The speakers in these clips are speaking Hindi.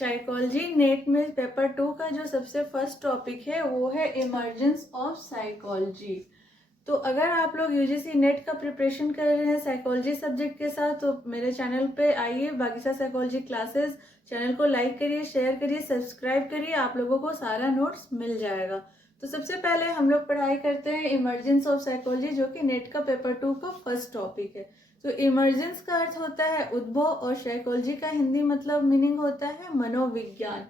साइकोलॉजी नेट में पेपर 2 का जो सबसे फर्स्ट टॉपिक है वो है इमर्जेंस ऑफ साइकोलॉजी। तो अगर आप लोग यूजीसी नेट का प्रिपरेशन कर रहे हैं साइकोलॉजी सब्जेक्ट के साथ तो मेरे चैनल पे आइए, बागीसा साइकोलॉजी क्लासेस। चैनल को लाइक करिए, शेयर करिए, सब्सक्राइब करिए, आप लोगों को सारा नोट्स मिल जाएगा। तो सबसे पहले हम लोग पढ़ाई करते हैं इमर्जेंस ऑफ साइकोलॉजी, जो कि नेट का पेपर 2 का फर्स्ट टॉपिक है। तो इमर्जेंस का अर्थ होता है उद्भव और साइकोलॉजी का हिंदी मतलब मीनिंग होता है मनोविज्ञान।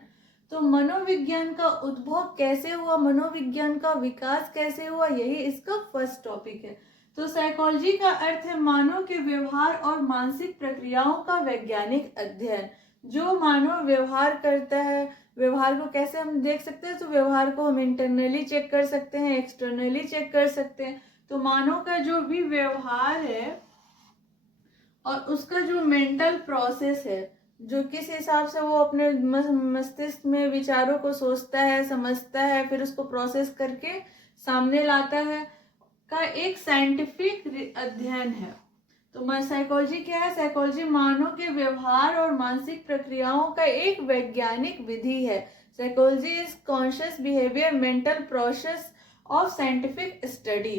तो मनोविज्ञान का उद्भव कैसे हुआ, मनोविज्ञान का विकास कैसे हुआ, यही इसका फर्स्ट टॉपिक है। तो साइकोलॉजी का अर्थ है मानव के व्यवहार और मानसिक प्रक्रियाओं का वैज्ञानिक अध्ययन। जो मानव व्यवहार करता है, व्यवहार को कैसे हम देख सकते हैं, तो व्यवहार को हम इंटरनली चेक कर सकते हैं, एक्सटर्नली चेक कर सकते हैं। तो मानव का जो भी व्यवहार है और उसका जो मेंटल प्रोसेस है, जो किस हिसाब से वो अपने मस्तिष्क में विचारों को सोचता है, समझता है, फिर उसको प्रोसेस करके सामने लाता है, का एक साइंटिफिक अध्ययन है। तो साइकोलॉजी क्या है? साइकोलॉजी मानव के व्यवहार और मानसिक प्रक्रियाओं का एक वैज्ञानिक विधि है। Psychology is conscious behaviour mental process of scientific study.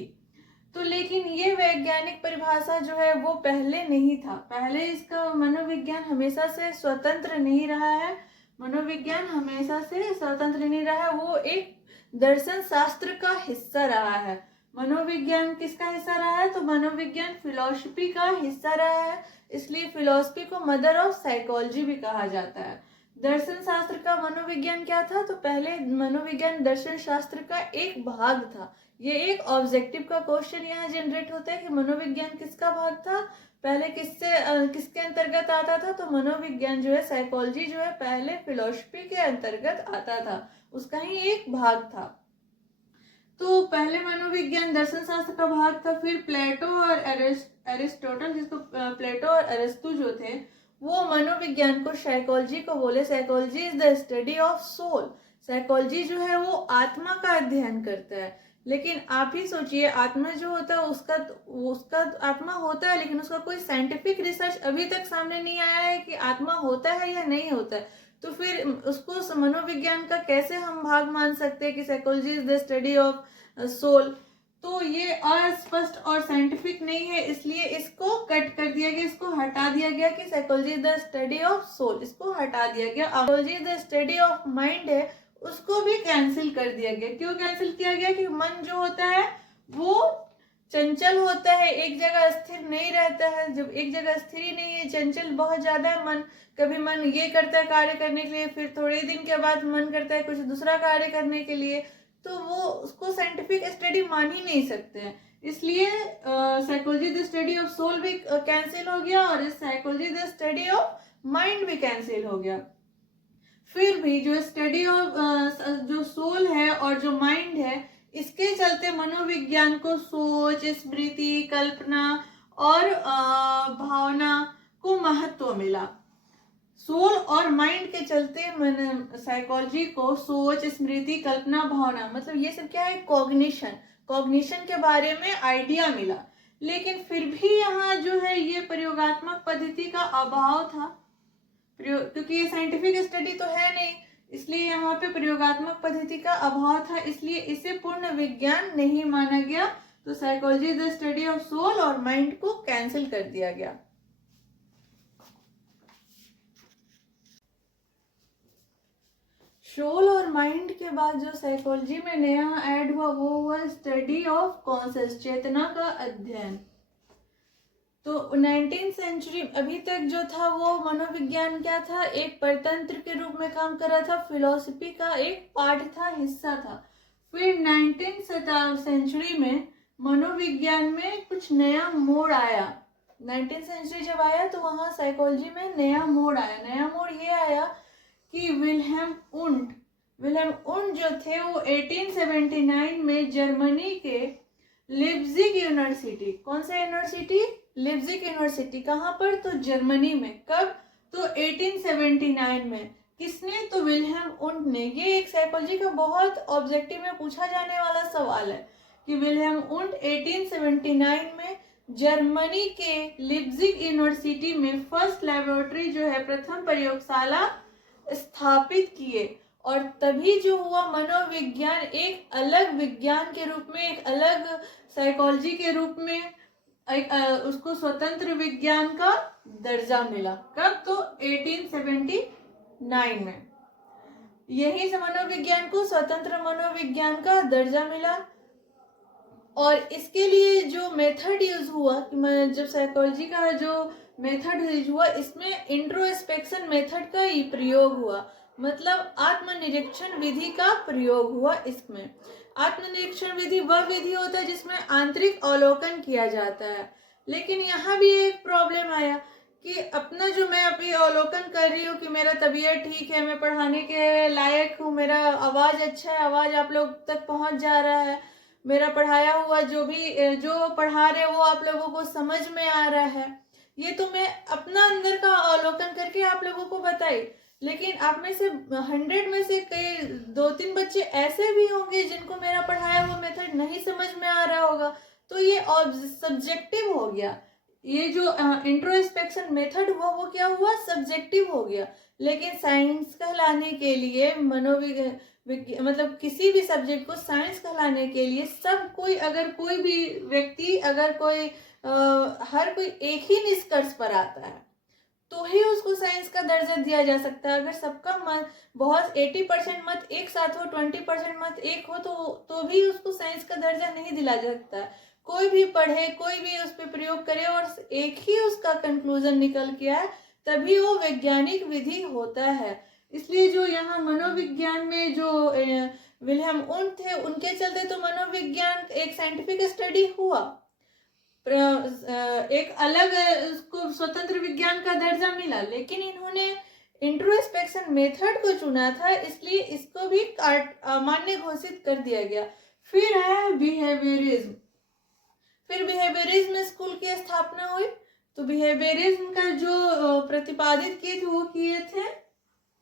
तो लेकिन ये वैज्ञानिक परिभाषा जो है वो पहले नहीं था। पहले इसका मनोविज्ञान हमेशा से स्वतंत्र नहीं रहा है। मनोविज्ञान हमेशा से स्वतंत्र नहीं रहा है, वो एक दर्शन शास्त्र का हिस्सा रहा है। मनोविज्ञान किसका हिस्सा रहा है? तो मनोविज्ञान फिलॉसफी का हिस्सा रहा है, इसलिए फिलॉसफी को मदर ऑफ साइकोलॉजी भी कहा जाता है। दर्शन शास्त्र का मनोविज्ञान क्या था? तो पहले मनोविज्ञान दर्शन शास्त्र का एक भाग था। ये एक ऑब्जेक्टिव का क्वेश्चन यहाँ जनरेट होता है कि मनोविज्ञान किसका भाग था, पहले किसके अंतर्गत आता था? तो मनोविज्ञान जो है, साइकोलॉजी जो है, पहले फिलॉसफी के अंतर्गत आता था, उसका ही एक भाग था। तो पहले मनोविज्ञान दर्शन शास्त्र का भाग था, फिर प्लेटो और एरिस्टोटल, जिसको प्लेटो और अरिस्तु जो थे, वो मनोविज्ञान को साइकोलॉजी को बोले। Psychology is the study of soul. Psychology जो है वो आत्मा का अध्ययन करता है। लेकिन आप ही सोचिए, आत्मा जो होता है उसका आत्मा होता है, लेकिन उसका कोई साइंटिफिक रिसर्च अभी तक सामने नहीं आया है कि आत्मा होता है या नहीं होता है। तो फिर उसको मनोविज्ञान का कैसे हम भाग मान सकते हैं कि psychology is the study of soul? तो ये अस्पष्ट और साइंटिफिक नहीं है, इसलिए इसको कट कर दिया गया, इसको हटा दिया गया कि psychology is the study of soul, इसको हटा दिया गया। Psychology is the study of mind है, उसको भी कैंसिल कर दिया गया। क्यों कैंसिल किया गया? कि मन जो होता है वो चंचल होता है, एक जगह स्थिर नहीं रहता है। जब एक जगह स्थिर ही नहीं है, चंचल बहुत ज्यादा है मन, कभी मन ये करता है कार्य करने के लिए, फिर थोड़े दिन के बाद मन करता है कुछ दूसरा कार्य करने के लिए, तो वो उसको साइंटिफिक स्टडी मान ही नहीं सकते हैं। इसलिए psychology the study of soul भी कैंसिल हो गया और इस psychology the study of mind भी कैंसिल हो गया। फिर भी जो स्टडी ऑफ जो सोल है और जो माइंड है, इसके चलते मनोविज्ञान को सोच, स्मृति, कल्पना और भावना को महत्व मिला। सोल और माइंड के चलते साइकोलॉजी को सोच, स्मृति, कल्पना, भावना, मतलब ये सब क्या है? कॉग्निशन के बारे में आइडिया मिला। लेकिन फिर भी यहाँ जो है ये प्रयोगात्मक पद्धति का अभाव था, क्योंकि ये साइंटिफिक स्टडी तो है नहीं, इसलिए यहाँ पे प्रयोगात्मक पद्धति का अभाव था, इसलिए इसे पूर्ण विज्ञान नहीं माना गया। तो psychology the study of soul और माइंड को कैंसिल कर दिया गया। सोल और माइंड के बाद जो साइकोलॉजी में नया ऐड हुआ वो हुआ स्टडी ऑफ कॉन्शियस, चेतना का अध्ययन। तो 19th सेंचुरी अभी तक जो था वो मनोविज्ञान क्या था? एक परतंत्र के रूप में काम कर रहा था, फिलॉसफी का एक पार्ट था, हिस्सा था। फिर 19th सेंचुरी में मनोविज्ञान में कुछ नया मोड़ आया। 19th सेंचुरी जब आया तो वहाँ साइकोलॉजी में नया मोड़ आया। नया मोड़ ये आया कि विल्हेम उंड जो थे वो 1879 में जर्मनी के लिप्जिग यूनिवर्सिटी, कौन सा यूनिवर्सिटी? Leipzig university. कहाँ पर? तो जर्मनी में। कब? तो 1879 में। किसने? तो विल्हेम उंड ने। ये एक साइकोलॉजी का बहुत ऑब्जेक्टिव में पूछा जाने वाला सवाल है कि विल्हेम उंड 1879 में जर्मनी के लिप्जिग यूनिवर्सिटी में फर्स्ट लेबोरेटरी जो है, प्रथम प्रयोगशाला स्थापित किए, और तभी जो हुआ मनोविज्ञान एक अलग विज्ञान के रूप में, एक अलग साइकोलॉजी के रूप में उसको स्वतंत्र विज्ञान का दर्जा मिला। कब? तो 1879 में यही से मनोविज्ञान को स्वतंत्र मनोविज्ञान का दर्जा मिला। और इसके लिए जो मेथड यूज हुआ, जब साइकोलॉजी का जो मेथड यूज हुआ, इसमें इंट्रोस्पेक्शन मेथड का ही प्रयोग हुआ, मतलब आत्मनिरीक्षण विधि का प्रयोग हुआ। इसमें आत्मनिरीक्षण विधि वह विधि होता है जिसमें आंतरिक अवलोकन किया जाता है। लेकिन यहाँ भी एक प्रॉब्लम आया कि अपना जो मैं अभी अवलोकन कर रही हूँ कि मेरा तबीयत ठीक है, मैं पढ़ाने के लायक हूँ, मेरा आवाज़ अच्छा है, आवाज़ आप लोग तक पहुँच जा रहा है, मेरा पढ़ाया हुआ जो पढ़ा रहे वो आप लोगों को समझ में आ रहा है, ये तो मैं अपना अंदर का अवलोकन करके आप लोगों को बताई। लेकिन आप में से 100 में से कई 2-3 बच्चे ऐसे भी होंगे जिनको मेरा पढ़ाया हुआ मेथड नहीं समझ में आ रहा होगा, तो ये सब्जेक्टिव हो गया। ये जो इंट्रोस्पेक्शन मेथड हुआ वो क्या हुआ? सब्जेक्टिव हो गया। लेकिन साइंस कहलाने के लिए मतलब किसी भी सब्जेक्ट को साइंस कहलाने के लिए सब कोई, अगर कोई भी व्यक्ति, अगर कोई हर कोई एक ही निष्कर्ष पर आता है तो ही उसको साइंस का दर्जा दिया जा सकता है। अगर सबका मत बहुत 80% मत एक साथ हो, 20% मत एक हो, तो भी उसको साइंस का दर्जा नहीं दिला जा सकता। कोई भी पढ़े, कोई भी उस पर प्रयोग करे और एक ही उसका कंक्लूजन निकल के आए, तभी वो वैज्ञानिक विधि होता है। इसलिए जो यहाँ मनोविज्ञान में जो विलियम वुंट थे, उनके चलते तो मनोविज्ञान एक साइंटिफिक स्टडी हुआ, एक अलग उसको स्वतंत्र विज्ञान का दर्जा मिला। लेकिन इन्होंने इंट्रोस्पेक्शन मेथड को चुना था, इसलिए इसको भी अमान्य घोषित कर दिया गया। फिर है बिहेवियरिज्म। फिर बिहेवियरिज्म स्कूल की स्थापना हुई। तो बिहेवियरिज्म का जो प्रतिपादित किए थे वो किए थे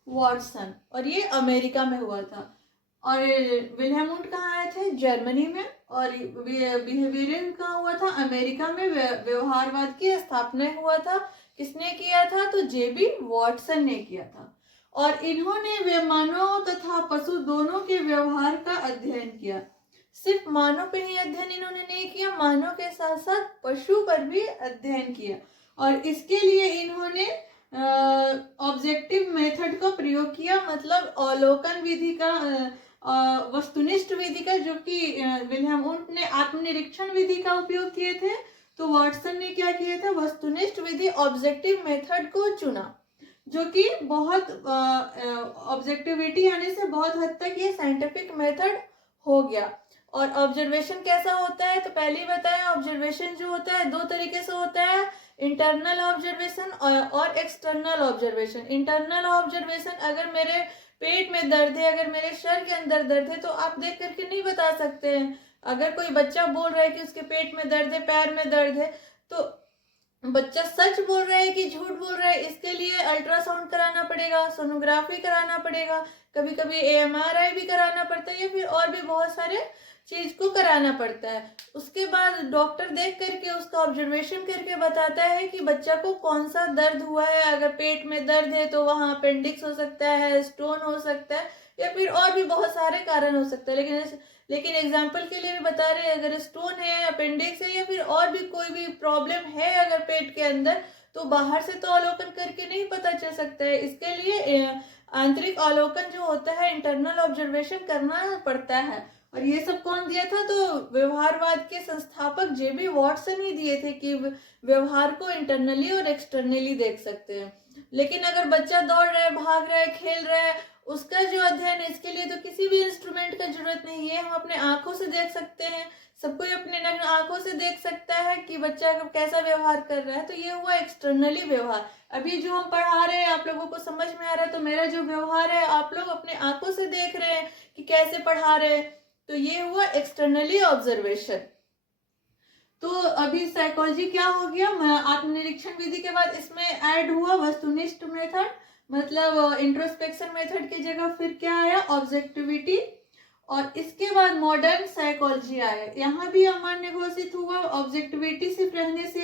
वॉटसन, और ये अमेरिका में हुआ था। और विलियम वुंट कहाँ आए थे? जर्मनी में। और बिहेवियरिज्म कहाँ हुआ था? अमेरिका में। व्यवहारवाद की स्थापना हुआ था। किसने किया था? तो जेबी वॉटसन ने किया था। और इन्होंने मानव तथा पशु दोनों के व्यवहार का अध्ययन किया। सिर्फ मानव पे ही अध्ययन इन्होंने नहीं किया, मानव के साथ साथ पशु पर भी अध्ययन किया। और इसके लिए इन्होंने ऑब्जेक्टिव मेथड का प्रयोग किया, मतलब अवलोकन विधि का, वस्तुनिष्ठ विधि का, जो कि विलियम वुंट ने आत्मनिरीक्षण विधि का उपयोग किए थे, तो वाटसन ने क्या किया था? वस्तुनिष्ठ विधि ऑब्जेक्टिव मेथड को चुना, जो कि बहुत ऑब्जेक्टिविटी आने से बहुत हद तक ये साइंटिफिक मेथड हो गया। और ऑब्जर्वेशन कैसा होता है? तो पहले ही बताया, ऑब्जर्वेशन जो होता है 2 तरीके से होता है, इंटरनल ऑब्जर्वेशन और एक्सटर्नल ऑब्जर्वेशन। इंटरनल ऑब्जर्वेशन, अगर मेरे पेट में दर्द है, अगर मेरे सर के अंदर दर्द है, तो आप देख करके नहीं बता सकते हैं। अगर कोई बच्चा बोल रहा है कि उसके पेट में दर्द है, पैर में दर्द है, तो बच्चा सच बोल रहा है कि झूठ बोल रहा है, इसके लिए अल्ट्रासाउंड कराना पड़ेगा, सोनोग्राफी कराना पड़ेगा, कभी कभी AMRI भी कराना पड़ता है, या फिर और भी बहुत सारे चीज को कराना पड़ता है। उसके बाद डॉक्टर देख करके उसका ऑब्जर्वेशन करके बताता है कि बच्चा को कौन सा दर्द हुआ है। अगर पेट में दर्द है तो वहाँ अपेंडिक्स हो सकता है, स्टोन हो सकता है, या फिर और भी बहुत सारे कारण हो सकते हैं। लेकिन एग्जाम्पल के लिए भी बता रहे हैं, अगर स्टोन है, अपेंडिक्स है, या फिर और भी कोई भी प्रॉब्लम है अगर पेट के अंदर, तो बाहर से तो अवलोकन करके नहीं पता चल सकता है। इसके लिए आंतरिक अवलोकन जो होता है, इंटरनल ऑब्जर्वेशन करना पड़ता है। और ये सब कौन दिया था? तो व्यवहारवाद के संस्थापक जेबी वॉटसन ही दिए थे कि व्यवहार को इंटरनली और एक्सटर्नली देख सकते हैं। लेकिन अगर बच्चा दौड़ रहा है, भाग रहा है, खेल रहा है, उसका जो अध्ययन है, इसके लिए तो किसी भी इंस्ट्रूमेंट का जरूरत नहीं है, हम अपने आंखों से देख सकते हैं। सब कोई अपने नग्न आंखों से देख सकता है कि बच्चा कैसा व्यवहार कर रहा है। तो ये हुआ एक्सटर्नली व्यवहार। अभी जो हम पढ़ा रहे हैं आप लोगों को समझ में आ रहा है, तो मेरा जो व्यवहार है आप लोग अपने आंखों से देख रहे हैं कि कैसे पढ़ा रहे हैं, तो ये हुआ एक्सटर्नली ऑब्जर्वेशन। तो अभी साइकोलॉजी क्या हो गया? आत्मनिरीक्षण विधि के बाद इसमें ऐड हुआ वस्तुनिष्ठ मेथड, मतलब इंट्रोस्पेक्शन मेथड की जगह फिर क्या आया? ऑब्जेक्टिविटी। और इसके बाद मॉडर्न साइकोलॉजी आया। यहाँ भी अमान्य घोषित हुआ, ऑब्जेक्टिविटी सिर्फ रहने से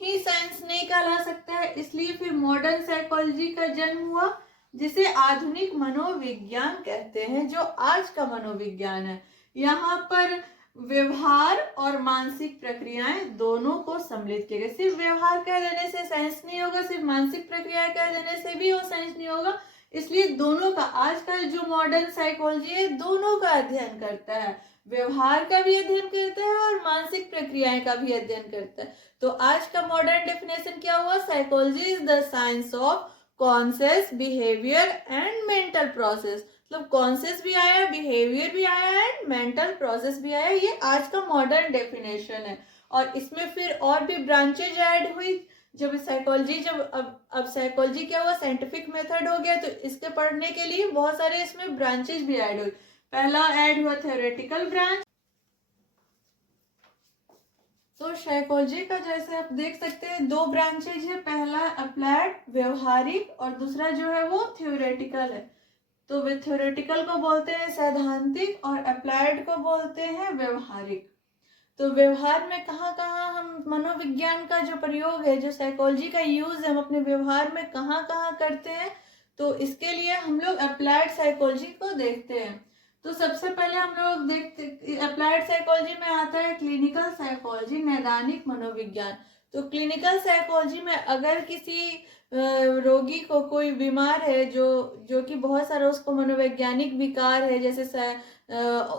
ही साइंस नहीं कहला सकता है, इसलिए फिर मॉडर्न साइकोलॉजी का जन्म हुआ जिसे आधुनिक मनोविज्ञान कहते हैं, जो आज का मनोविज्ञान है। यहाँ पर व्यवहार और मानसिक प्रक्रियाएं दोनों को सम्मिलित किया गया। सिर्फ व्यवहार कह देने से साइंस नहीं होगा, सिर्फ मानसिक प्रक्रियाएं कह देने से भी वो साइंस नहीं होगा। इसलिए दोनों का, आज का जो मॉडर्न साइकोलॉजी है, दोनों का अध्ययन करता है, व्यवहार का भी अध्ययन करता है और मानसिक प्रक्रियाएं का भी अध्ययन करता है। तो आज का मॉडर्न डेफिनेशन क्या हुआ? Psychology is the science of conscious behaviour and mental process. मतलब कॉन्शियस भी आया, बिहेवियर भी आया एंड मेंटल प्रोसेस भी आया। ये आज का मॉडर्न डेफिनेशन है। और इसमें फिर और भी ब्रांचेज ऐड हुई। जब साइकोलॉजी, जब अब साइकोलॉजी क्या हुआ, साइंटिफिक मेथड हो गया, तो इसके पढ़ने के लिए बहुत सारे इसमें ब्रांचेज भी ऐड हुए। पहला ऐड हुआ थ्योरेटिकल ब्रांच। तो साइकोलॉजी का जैसे आप देख सकते हैं दो ब्रांचेज है, पहला अप्लाइड व्यवहारिक और दूसरा जो है वो थ्योरेटिकल है। तो वे थ्योरेटिकल को बोलते हैं सैद्धांतिक और अप्लाइड को बोलते हैं व्यवहारिक। तो व्यवहार में कहाँ कहाँ हम मनोविज्ञान का जो प्रयोग है, जो साइकोलॉजी का यूज हम अपने व्यवहार में कहाँ कहाँ करते हैं, तो इसके लिए हम लोग अप्लाइड साइकोलॉजी को देखते हैं। तो सबसे पहले हम लोग देखते, अप्लाइड साइकोलॉजी में आता है क्लिनिकल साइकोलॉजी, नैदानिक मनोविज्ञान। तो क्लिनिकल साइकोलॉजी में अगर किसी रोगी को, कोई बीमार है जो कि बहुत सारा उसको मनोवैज्ञानिक विकार है, जैसे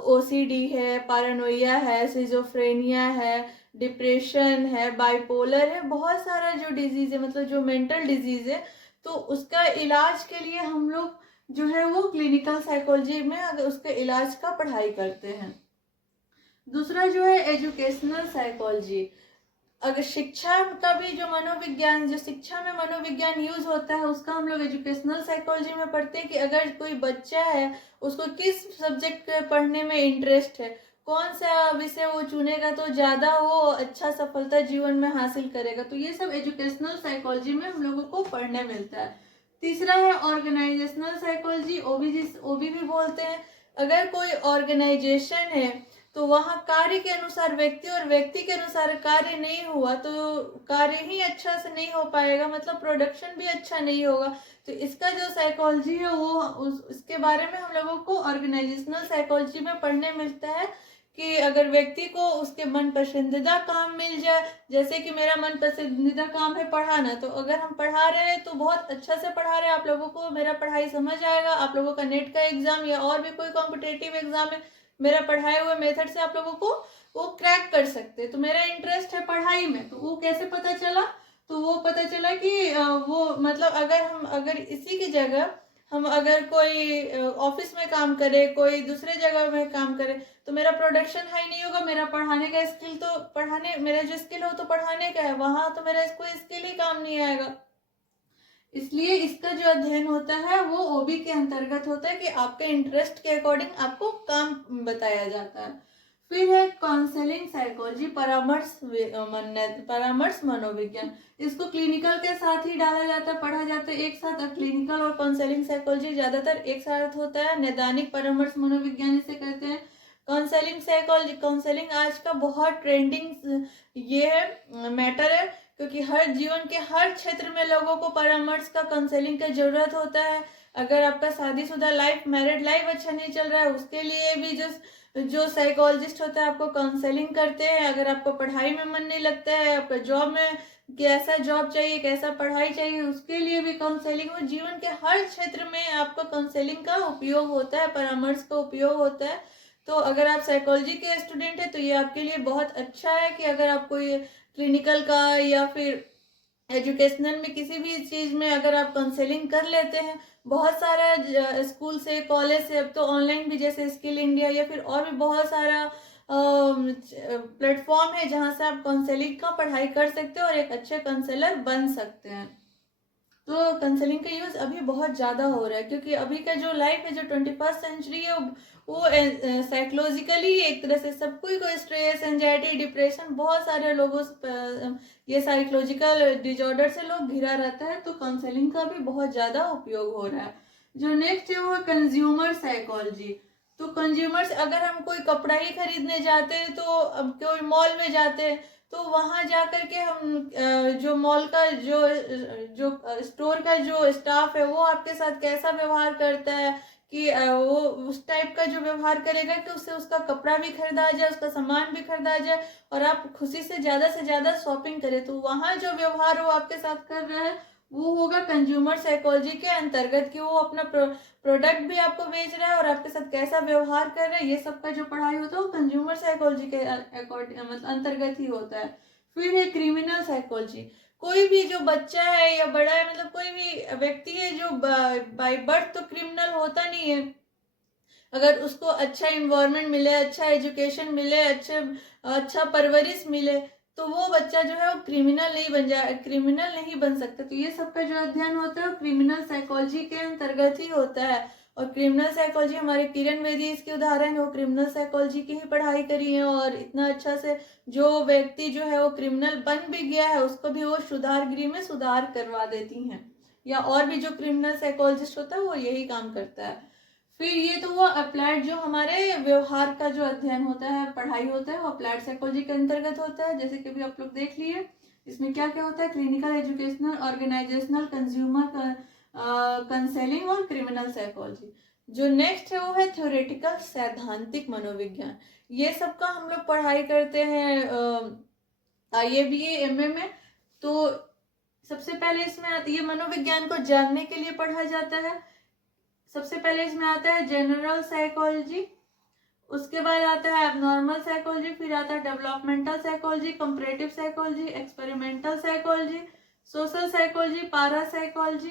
ओसीडी है, पैरानोइया है, सिजोफ्रेनिया है, डिप्रेशन है, बाइपोलर है, बहुत सारा जो डिजीज है, मतलब जो मेंटल डिजीज है, तो उसका इलाज के लिए हम लोग जो है वो क्लिनिकल साइकोलॉजी में अगर उसके इलाज का पढ़ाई करते हैं। दूसरा जो है एजुकेशनल साइकोलॉजी। अगर शिक्षा का भी जो मनोविज्ञान, जो शिक्षा में मनोविज्ञान यूज होता है, उसका हम लोग एजुकेशनल साइकोलॉजी में पढ़ते हैं कि अगर कोई बच्चा है उसको किस सब्जेक्ट पढ़ने में इंटरेस्ट है, कौन सा विषय वो चुनेगा तो ज्यादा वो अच्छा सफलता जीवन में हासिल करेगा। तो ये सब एजुकेशनल साइकोलॉजी में हम लोगों को पढ़ने मिलता है। तीसरा है ऑर्गेनाइजेशनल साइकोलॉजी, ओबी भी बोलते हैं। अगर कोई ऑर्गेनाइजेशन है तो वहाँ कार्य के अनुसार व्यक्ति और व्यक्ति के अनुसार कार्य नहीं हुआ तो कार्य ही अच्छा से नहीं हो पाएगा, मतलब प्रोडक्शन भी अच्छा नहीं होगा। तो इसका जो साइकोलॉजी है वो इसके बारे में हम लोगों को ऑर्गेनाइजेशनल साइकोलॉजी में पढ़ने मिलता है कि अगर व्यक्ति को उसके मन पसंदीदा काम मिल जाए, जैसे कि मेरा मन पसंदीदा काम है पढ़ाना, तो अगर हम पढ़ा रहे हैं तो बहुत अच्छा से पढ़ा रहे हैं, आप लोगों को मेरा पढ़ाई समझ आएगा, आप लोगों का नेट का एग्जाम या और भी कोई कॉम्पिटेटिव एग्जाम है, मेरा पढ़ाए हुए मेथड से आप लोगों को वो क्रैक कर सकते हैं। तो मेरा इंटरेस्ट है पढ़ाई में, तो वो कैसे पता चला? तो वो पता चला कि वो मतलब अगर इसी की जगह हम अगर कोई ऑफिस में काम करे, कोई दूसरे जगह में काम करे, तो मेरा प्रोडक्शन हाई नहीं होगा, मेरा पढ़ाने का स्किल तो मेरा जो स्किल हो तो पढ़ाने का है, वहां तो मेरा कोई स्किल ही काम नहीं आएगा। इसलिए इसका जो अध्ययन होता है वो ओबी के अंतर्गत होता है कि आपके इंटरेस्ट के अकॉर्डिंग आपको काम बताया जाता है। फिर है काउंसलिंग साइकोलॉजी, परामर्श मनोविज्ञान। इसको क्लिनिकल के साथ ही डाला जाता है, पढ़ा जाता है एक साथ। क्लिनिकल और काउंसलिंग साइकोलॉजी ज्यादातर एक साथ होता है। नैदानिक परामर्श मनोविज्ञान इसे कहते हैं। काउंसलिंग साइकोलॉजी, काउंसलिंग आज का बहुत ट्रेंडिंग ये है, मैटर है, क्योंकि हर जीवन के हर क्षेत्र में लोगों को परामर्श का, काउंसलिंग का जरूरत होता है। अगर आपका शादीशुदा लाइफ, मैरिड लाइफ अच्छा नहीं चल रहा है, उसके लिए भी जो साइकोलॉजिस्ट होता है आपको काउंसलिंग करते हैं। अगर आपको पढ़ाई में मन नहीं लगता है, आपका जॉब में कैसा जॉब चाहिए, कैसा पढ़ाई चाहिए, उसके लिए भी काउंसलिंग हो। जीवन के हर क्षेत्र में आपका काउंसलिंग का उपयोग होता है, परामर्श का उपयोग होता है। तो अगर आप साइकोलॉजी के स्टूडेंट हैं तो ये आपके लिए बहुत अच्छा है कि अगर आपको ये क्लिनिकल का या फिर एजुकेशनल में किसी भी चीज में अगर आप काउंसलिंग कर लेते हैं, बहुत सारा स्कूल से, कॉलेज से, अब तो ऑनलाइन भी जैसे स्किल इंडिया या फिर और भी बहुत सारा प्लेटफॉर्म है जहां से आप काउंसलिंग का पढ़ाई कर सकते हो और एक अच्छे काउंसलर बन सकते हैं। तो काउंसलिंग का यूज अभी बहुत ज्यादा हो रहा है, क्योंकि अभी का जो लाइफ है, जो 21st सेंचुरी है, वो साइकोलॉजिकली एक तरह से सब कोई को स्ट्रेस, एंजाइटी, डिप्रेशन, बहुत सारे लोगों ये साइकोलॉजिकल डिजॉर्डर से लोग घिरा रहता है। तो काउंसलिंग का भी बहुत ज्यादा उपयोग हो रहा है। जो नेक्स्ट है वो कंज्यूमर साइकोलॉजी। तो कंज्यूमर्स, अगर हम कोई कपड़ा ही खरीदने जाते हैं तो अब कोई मॉल में जाते हैं तो वहाँ जा कर के हम जो मॉल का जो जो स्टोर का जो स्टाफ है वो आपके साथ कैसा व्यवहार करता है कि वो उस टाइप का जो व्यवहार करेगा कि उससे उसका कपड़ा भी खरीदा जाए, उसका सामान भी खरीदा जाए और आप खुशी से ज़्यादा शॉपिंग करें। तो वहाँ जो व्यवहार वो आपके साथ कर रहा है वो होगा कंज्यूमर साइकोलॉजी के अंतर्गत, कि वो अपना प्रोडक्ट भी आपको बेच रहा है और आपके साथ कैसा व्यवहार कर रहा है। ये सब का जो पढ़ाई होता है वो कंज्यूमर साइकोलॉजी के मतलब अंतर्गत ही होता है। फिर है क्रिमिनल साइकोलॉजी। कोई भी जो बच्चा है या बड़ा है, मतलब कोई भी व्यक्ति है जो बाय बर्थ तो क्रिमिनल होता नहीं है, अगर उसको अच्छा इन्वायरमेंट मिले, अच्छा एजुकेशन मिले, अच्छा परवरिश मिले, तो वो बच्चा जो है वो क्रिमिनल नहीं बन सकता। तो ये सबका जो अध्ययन होता है वो क्रिमिनल साइकोलॉजी के अंतर्गत ही होता है। और क्रिमिनल साइकोलॉजी हमारे किरण बेदी इसके उदाहरण है, वो क्रिमिनल साइकोलॉजी की ही पढ़ाई करी है और इतना अच्छा से जो व्यक्ति जो है वो क्रिमिनल बन भी गया है उसको भी वो सुधार गृह में सुधार करवा देती हैं। या और भी जो क्रिमिनल साइकोलॉजिस्ट होता है वो यही काम करता है। फिर ये तो वो अप्लाइड जो हमारे व्यवहार का जो अध्ययन होता है, पढ़ाई होता है, वो अप्लाइड साइकोलॉजी के अंतर्गत होता है। जैसे कि अभी आप लोग देख लिए इसमें क्या क्या होता है, clinical, educational, organisational, consumer counselling और क्रिमिनल साइकोलॉजी। जो नेक्स्ट है वो है थ्योरेटिकल, सैद्धांतिक मनोविज्ञान। ये सब का हम लोग पढ़ाई करते हैं IABA MA में। तो सबसे पहले इसमें आती है, मनोविज्ञान को जानने के लिए पढ़ा जाता है। सबसे पहले इसमें आता है जनरल साइकोलॉजी, उसके बाद आता है एबनॉर्मल साइकोलॉजी, फिर आता है developmental psychology, comparative psychology, experimental psychology, social psychology, पारा साइकोलॉजी।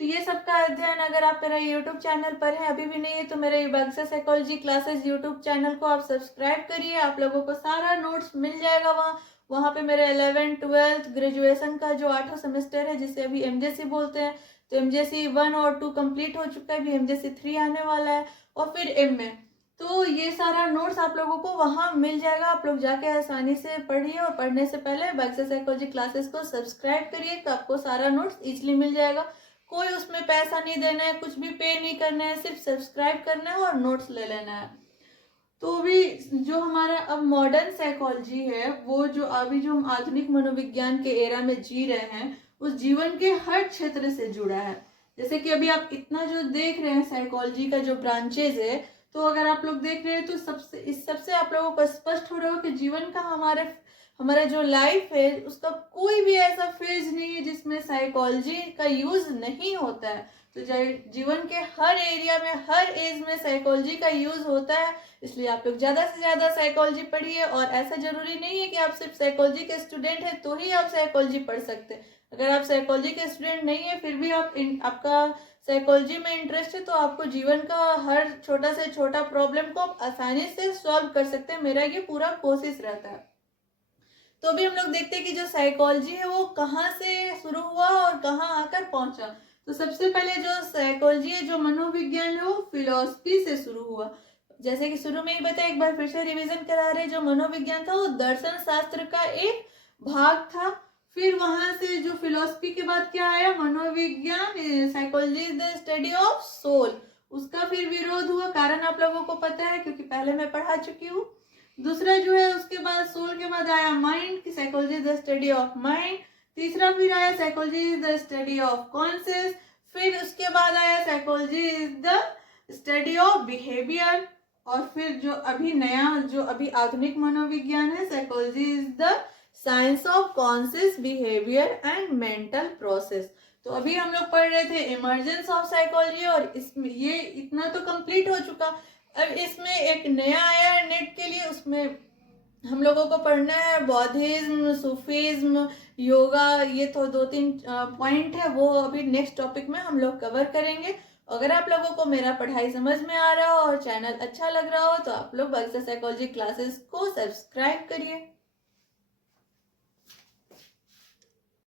तो ये सब का अध्ययन अगर आप मेरा यूट्यूब चैनल पर है, अभी भी नहीं है तो मेरे बक्सा साइकोलॉजी क्लासेस यूट्यूब चैनल को आप सब्सक्राइब करिए, आप लोगों को सारा नोट्स मिल जाएगा वहाँ पे मेरे 11th 12th ग्रेजुएशन का जो 8वां सेमेस्टर है जिसे अभी MJC बोलते हैं, तो MJC 1 और 2 कंप्लीट हो चुका है, अभी MJC 3 आने वाला है और फिर MA। तो ये सारा नोट्स आप लोगों को वहाँ मिल जाएगा, आप लोग जाके आसानी से पढ़िए और पढ़ने से पहले बक्सा साइकोलॉजी क्लासेस को सब्सक्राइब करिए तो आपको सारा नोट्स इजीली मिल जाएगा। कोई उसमें पैसा नहीं देना है, कुछ भी पे नहीं करना है, सिर्फ सब्सक्राइब करना है और नोट्स ले लेना है। तो भी जो हमारा अब मॉडर्न साइकोलॉजी है, वो जो अभी जो हम आधुनिक मनोविज्ञान के एरा में जी रहे हैं, उस जीवन के हर क्षेत्र से जुड़ा है। जैसे कि अभी आप इतना जो देख रहे हैं साइकोलॉजी का जो ब्रांचेज है, तो अगर आप लोग देख रहे हैं तो सबसे आप लोगों को स्पष्ट हो रहा हो कि जीवन का हमारा जो लाइफ है उसका कोई भी ऐसा फेज नहीं है जिसमें साइकोलॉजी का यूज नहीं होता है। तो जीवन के हर एरिया में, हर एज में साइकोलॉजी का यूज होता है। इसलिए आप लोग ज्यादा से ज्यादा साइकोलॉजी पढ़िए। और ऐसा जरूरी नहीं है कि आप सिर्फ साइकोलॉजी के स्टूडेंट हैं तो ही आप साइकोलॉजी पढ़ सकते हैं। अगर आप साइकोलॉजी के स्टूडेंट नहीं है फिर भी आपका साइकोलॉजी में इंटरेस्ट है तो आपको जीवन का हर छोटा से छोटा प्रॉब्लम को आप आसानी से सॉल्व कर सकते हैं। मेरा ये पूरा कोशिश रहता है। तो अभी हम लोग देखते हैं कि जो साइकोलॉजी है वो कहाँ से शुरू हुआ और कहाँ आकर पहुंचा। तो सबसे पहले जो साइकोलॉजी है, जो मनोविज्ञान है, वो फिलॉसफी से शुरू हुआ। जैसे कि शुरू में ही बताया, एक बार फिर से रिवीजन करा रहे, जो मनोविज्ञान था वो दर्शन शास्त्र का एक भाग था। फिर वहां से जो फिलॉसफी के बाद क्या आया, मनोविज्ञान, psychology is the study of soul, उसका फिर विरोध हुआ। कारण आप लोगों को पता है क्योंकि पहले मैं पढ़ा चुकी हूँ। दूसरा जो है उसके बाद सोल के बाद आया माइंड, की psychology the study of mind. तीसरा फिर आया psychology the study of conscious. फिर उसके बाद आया psychology is the study of behaviour. और फिर जो अभी नया, जो अभी आधुनिक मनोविज्ञान है, psychology is the science of conscious behaviour and mental process. तो अभी हम लोग पढ़ रहे थे इमर्जेंस ऑफ साइकोलॉजी और इसमें ये इतना तो कंप्लीट हो चुका। अब इसमें एक नया आया है नेट के लिए, उसमें हम लोगों को पढ़ना है बौद्धिज्म, सूफीज्म, योगा। ये तो 2-3 पॉइंट है, वो अभी नेक्स्ट टॉपिक में हम लोग कवर करेंगे। अगर आप लोगों को मेरा पढ़ाई समझ में आ रहा हो और चैनल अच्छा लग रहा हो तो आप लोग बक्सा साइकोलॉजी क्लासेस को सब्सक्राइब करिए।